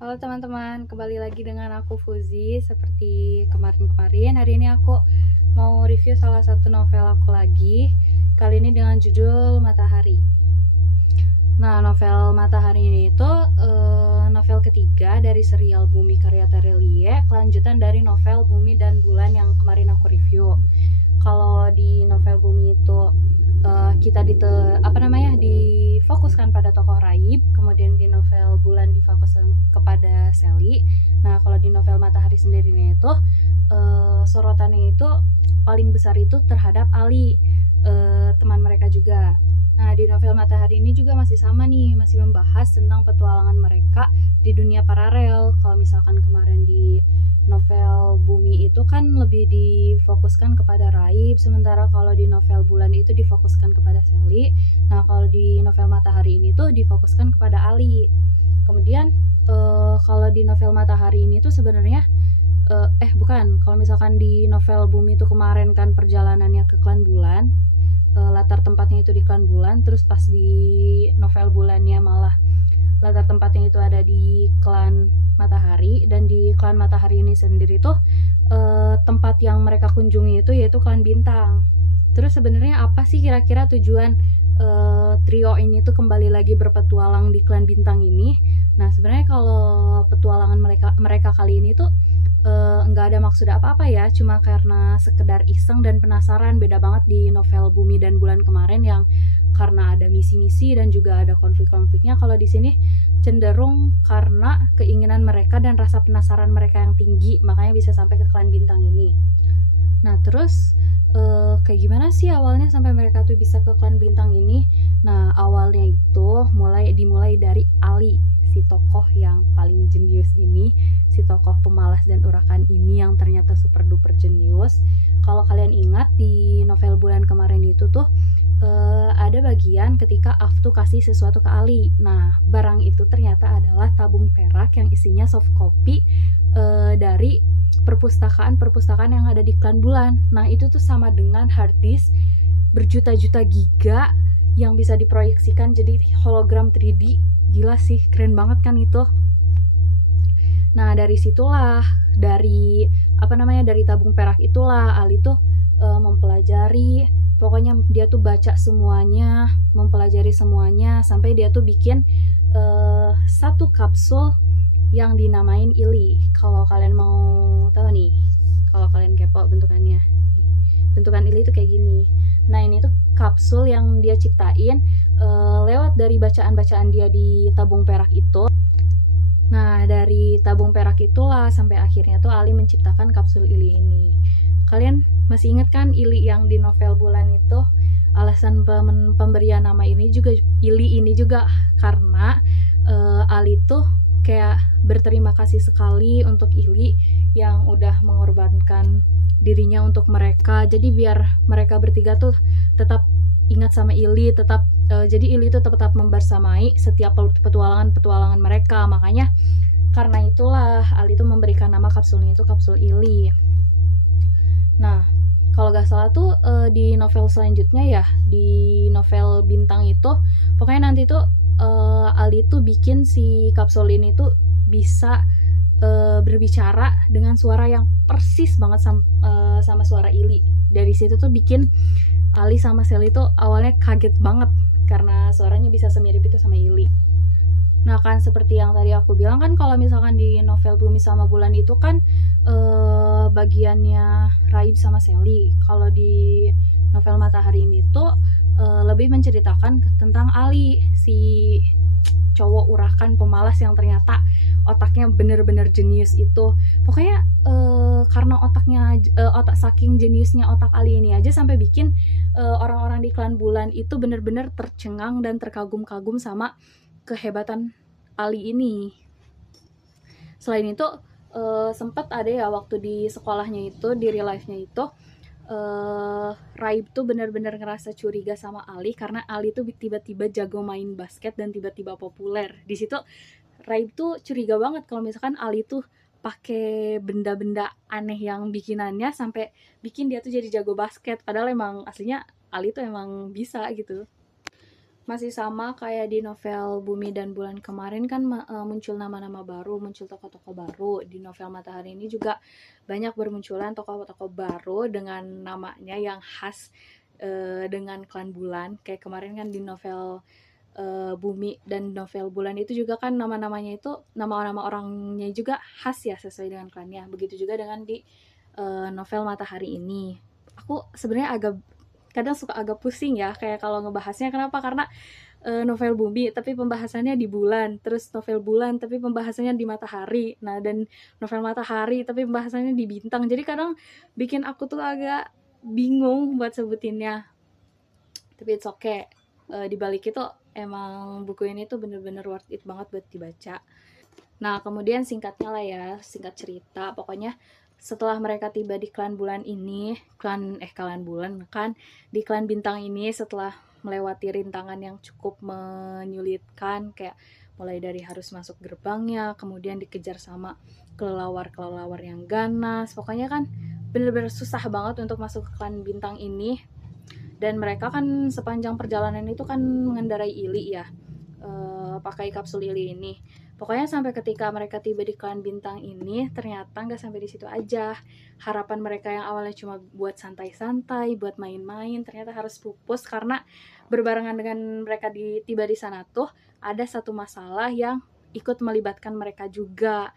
Halo teman-teman, kembali lagi dengan aku Fuzi. Seperti kemarin-kemarin, hari ini aku mau review salah satu novel aku lagi. Kali ini dengan judul Matahari. Nah, novel Matahari ini itu novel ketiga dari serial Bumi karya Terelie, kelanjutan dari novel Bumi dan Bulan yang kemarin aku review. Kalau di novel Bumi itu kita difokuskan pada tokoh Raib, kemudian di novel Bulan difokuskan kepada Sally. Nah, kalau di novel Matahari sendiri itu sorotannya itu paling besar itu terhadap Ali, teman mereka juga. Nah, di novel Matahari ini juga masih sama nih, masih membahas tentang petualangan mereka di dunia paralel. Kalau misalkan kemarin di novel Bumi itu kan lebih difokuskan kepada Raib, sementara kalau di novel Bulan itu difokuskan kepada Sally. Nah, kalau di novel Matahari ini tuh difokuskan kepada Ali. Kemudian kalau di novel Matahari ini tuh sebenarnya bukan, kalau misalkan di novel Bumi itu kemarin kan perjalanannya ke klan Bulan, latar tempatnya itu di klan Bulan, terus pas di novel Bulannya malah latar tempatnya itu ada di klan Matahari. Dan di klan Matahari ini sendiri tuh tempat yang mereka kunjungi itu yaitu klan Bintang. Terus sebenarnya apa sih kira-kira tujuan trio ini tuh kembali lagi berpetualang di klan Bintang ini? Nah, sebenarnya kalau petualangan mereka kali ini tuh nggak ada maksud apa-apa ya, cuma karena sekedar iseng dan penasaran. Beda banget di novel Bumi dan Bulan kemarin yang karena ada misi-misi dan juga ada konflik-konfliknya. Kalau di sini cenderung karena keinginan mereka dan rasa penasaran mereka yang tinggi, makanya bisa sampai ke klan Bintang ini. Nah, terus kayak gimana sih awalnya sampai mereka tuh bisa ke klan Bintang ini? Nah, awalnya itu dimulai dari Ali, si tokoh yang paling jenius ini, si tokoh pemalas dan urakan ini yang ternyata super duper jenius. Kalau kalian ingat di novel Bulan kemarin itu tuh ada bagian ketika Aftu kasih sesuatu ke Ali. Nah, barang itu ternyata adalah tabung perak yang isinya soft copy dari perpustakaan yang ada di klan Bulan. Nah, itu tuh sama dengan hard disk berjuta-juta giga yang bisa diproyeksikan jadi hologram 3D. Gila sih, keren banget kan itu. Nah, dari situlah, dari tabung perak itulah Ali tuh mempelajari, pokoknya dia tuh baca semuanya, mempelajari semuanya sampai dia tuh bikin satu kapsul yang dinamain Ili. Kalau kalian mau tahu nih, kalau kalian kepo bentukannya, bentukan Ili itu kayak gini. Nah, ini tuh kapsul yang dia ciptain lewat dari bacaan-bacaan dia di tabung perak itu. Nah, dari tabung perak itulah sampai akhirnya tuh Ali menciptakan kapsul Ili ini. Kalian masih ingat kan Ili yang di novel Bulan itu? Alasan pemberian nama ini juga Ili ini juga karena Ali tuh kayak berterima kasih sekali untuk Ili yang udah mengorbankan dirinya untuk mereka. Jadi biar mereka bertiga tuh tetap ingat sama Ili, jadi Ili itu tetap membersamai setiap petualangan mereka. Makanya karena itulah Ali itu memberikan nama kapsulnya itu kapsul Ili. Nah, kalau gak salah tuh di novel selanjutnya ya, di novel Bintang itu, pokoknya nanti tuh Ali tuh bikin si kapsul ini tuh bisa berbicara dengan suara yang persis banget sama suara Ili. Dari situ tuh bikin Ali sama Sally tuh awalnya kaget banget karena suaranya bisa semirip itu sama Ili. Nah, kan seperti yang tadi aku bilang kan, kalau misalkan di novel Bumi sama Bulan itu kan bagiannya Raib sama Sally. Kalau di novel Matahari ini tuh lebih menceritakan tentang Ali, si cowok urakan pemalas yang ternyata otaknya bener-bener jenius itu. Pokoknya karena otak saking jeniusnya otak Ali ini aja sampai bikin orang-orang di klan Bulan itu bener-bener tercengang dan terkagum-kagum sama kehebatan Ali ini. Selain itu sempat ada ya waktu di sekolahnya itu, di real life-nya itu, Raib tuh benar-benar ngerasa curiga sama Ali karena Ali tuh tiba-tiba jago main basket dan tiba-tiba populer. Di situ Raib tuh curiga banget kalau misalkan Ali tuh pakai benda-benda aneh yang bikinannya sampai bikin dia tuh jadi jago basket. Padahal emang aslinya Ali tuh emang bisa gitu. masih sama kayak di novel Bumi dan Bulan kemarin kan muncul nama-nama baru, muncul tokoh-tokoh baru. Di novel Matahari ini juga banyak bermunculan tokoh-tokoh baru dengan namanya yang khas dengan klan bulan. Kayak kemarin kan di novel Bumi dan novel Bulan itu juga kan nama-namanya itu nama-nama orangnya juga khas ya sesuai dengan klannya. Begitu juga dengan di novel Matahari ini. Aku sebenarnya kadang suka agak pusing ya kayak kalau ngebahasnya. Kenapa? Karena novel Bumi tapi pembahasannya di Bulan, terus novel Bulan tapi pembahasannya di Matahari, nah dan novel Matahari tapi pembahasannya di Bintang. Jadi kadang bikin aku tuh agak bingung buat sebutinnya, tapi it's okay. Di balik itu emang buku ini tuh bener-bener worth it banget buat dibaca. Nah, kemudian singkatnya lah ya, singkat cerita, pokoknya setelah mereka tiba di klan bulan ini, klan bulan kan, di klan bintang ini setelah melewati rintangan yang cukup menyulitkan, kayak mulai dari harus masuk gerbangnya, kemudian dikejar sama kelelawar-kelelawar yang ganas, pokoknya kan bener-bener susah banget untuk masuk ke klan bintang ini. Dan mereka kan sepanjang perjalanan itu kan mengendarai Ili ya, pakai kapsul Ili ini. Pokoknya sampai ketika mereka tiba di klan bintang ini, ternyata nggak sampai di situ aja. Harapan mereka yang awalnya cuma buat santai-santai, buat main-main, ternyata harus pupus karena berbarengan dengan mereka tiba di sana tuh ada satu masalah yang ikut melibatkan mereka juga.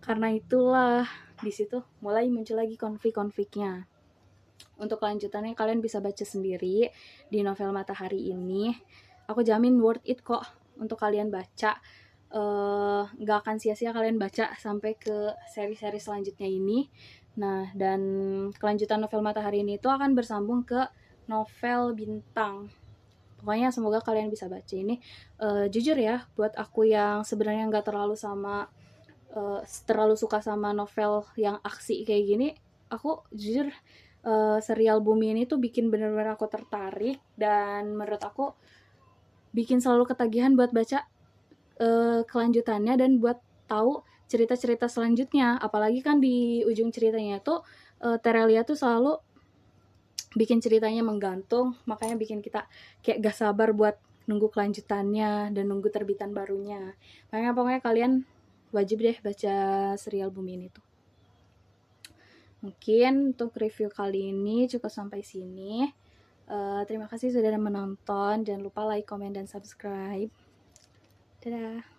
Karena itulah di situ mulai muncul lagi konflik-konfliknya. Untuk kelanjutannya kalian bisa baca sendiri di novel Matahari ini. Aku jamin worth it kok untuk kalian baca. Nggak akan sia-sia kalian baca sampai ke seri-seri selanjutnya ini. Nah, dan kelanjutan novel Matahari ini itu akan bersambung ke novel Bintang. Pokoknya semoga kalian bisa baca ini. Jujur ya, buat aku yang sebenarnya nggak terlalu suka sama novel yang aksi kayak gini, aku jujur serial Bumi ini tuh bikin bener-bener aku tertarik, dan menurut aku bikin selalu ketagihan buat baca kelanjutannya dan buat tahu cerita-cerita selanjutnya. Apalagi kan di ujung ceritanya tuh Terelia tuh selalu bikin ceritanya menggantung, makanya bikin kita kayak gak sabar buat nunggu kelanjutannya dan nunggu terbitan barunya. Makanya pokoknya kalian wajib deh baca serial Bumi ini tuh. Mungkin untuk review kali ini cukup sampai sini. Terima kasih sudah menonton. Jangan lupa like, komen, dan subscribe. Dadah.